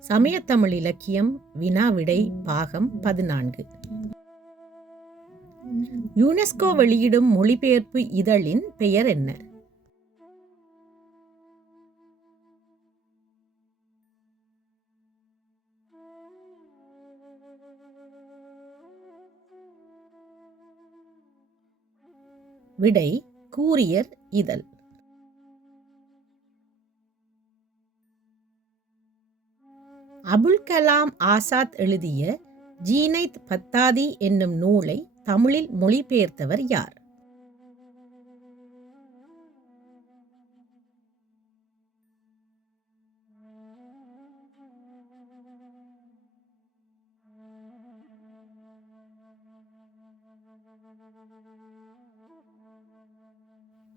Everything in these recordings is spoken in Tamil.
சமயத்தமிழ் இலக்கியம் வினாவிடை பாகம் பதினான்கு. யுனெஸ்கோ வெளியிடும் மொழிபெயர்ப்பு இதழின் பெயர் என்ன? விடை கூரியர் இதழ். அபுல் கலாம் ஆசாத் எழுதிய ஜீனைத் பத்தாதி என்னும் நூலை தமிழில் மொழிபெயர்த்தவர் யார்?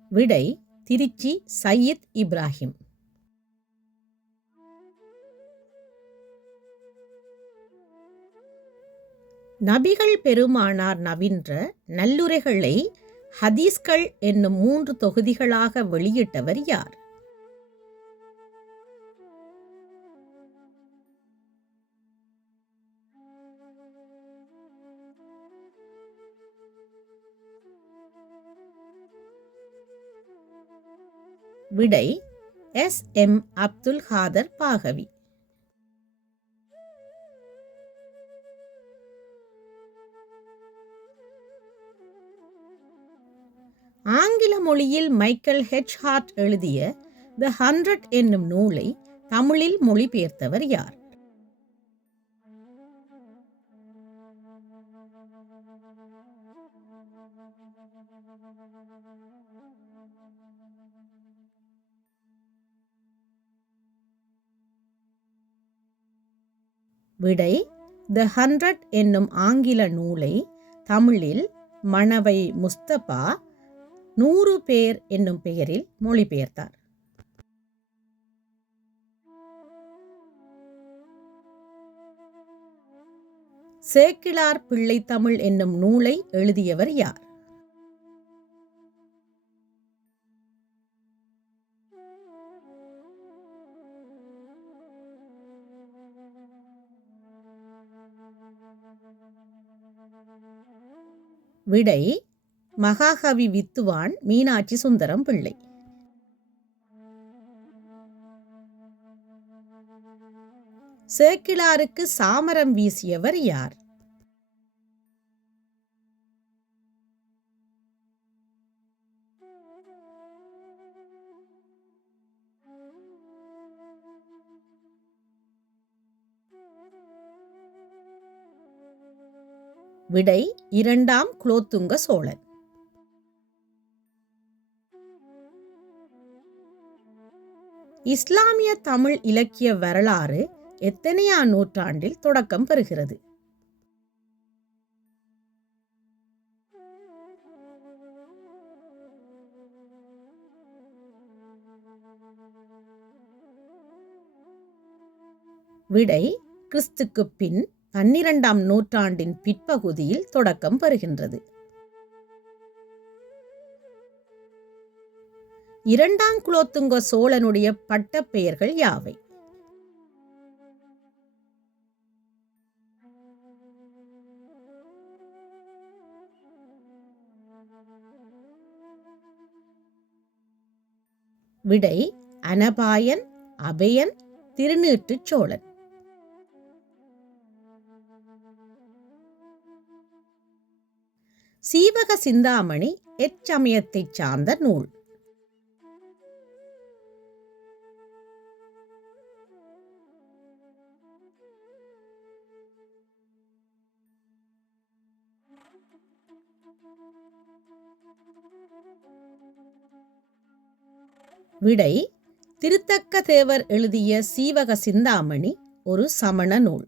விடை திருச்சி சையத் இப்ராஹிம். நபிகள் பெருமானார் நவின்ற நல்லுரைகளை ஹதீஸ்கள் என்னும் மூன்று தொகுதிகளாக வெளியிட்டவர் யார்? விடை எஸ் எம் அப்துல் காதர் பாகவி. ஆங்கில மொழியில் மைக்கேல் ஹெச் ஹார்ட் எழுதிய த ஹண்ட்ரட் என்னும் நூலை தமிழில் மொழிபெயர்த்தவர் யார்? விடை த ஹண்ட்ரட் என்னும் ஆங்கில நூலை தமிழில் மணவை முஸ்தபா நூறு பேர் என்னும் பெயரில் மொழிபெயர்த்தார். சேக்கிழார் பிள்ளை தமிழ் என்னும் நூலை எழுதியவர் யார்? விடை மகாகவி வித்துவான் மீனாட்சி சுந்தரம் பிள்ளை. சேக்கிழாருக்கு சாமரம் வீசியவர் யார்? விடை இரண்டாம் குலோத்துங்க சோழன். இஸ்லாமிய தமிழ் இலக்கிய வரலாறு எத்தனையாம் நூற்றாண்டில் தொடக்கம் பெறுகிறது? விடை கிறிஸ்துக்கு பின் பன்னிரண்டாம் நூற்றாண்டின் பிற்பகுதியில் தொடக்கம் பெறுகின்றது. இரண்டாம் குலோத்துங்க சோழனுடைய பட்டப்பெயர்கள் யாவை? விடை அனபாயன் அபயன் திருநீற்றுச் சோழன். சீவக சிந்தாமணி எச்சமயத்தைச் சார்ந்த நூல். விடை திருத்தக்க தேவர் எழுதிய சீவக சிந்தாமணி ஒரு சமண நூல்.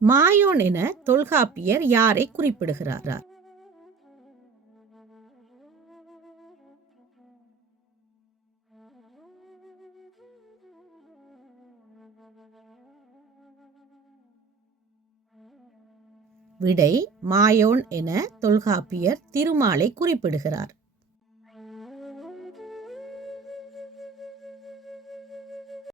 மாயோன் என தொல்காப்பியர் யாரை குறிப்பிடுகிறார்? விடை மாயோன் என தொல்காப்பியர் திருமாலை குறிப்பிடுகிறார்.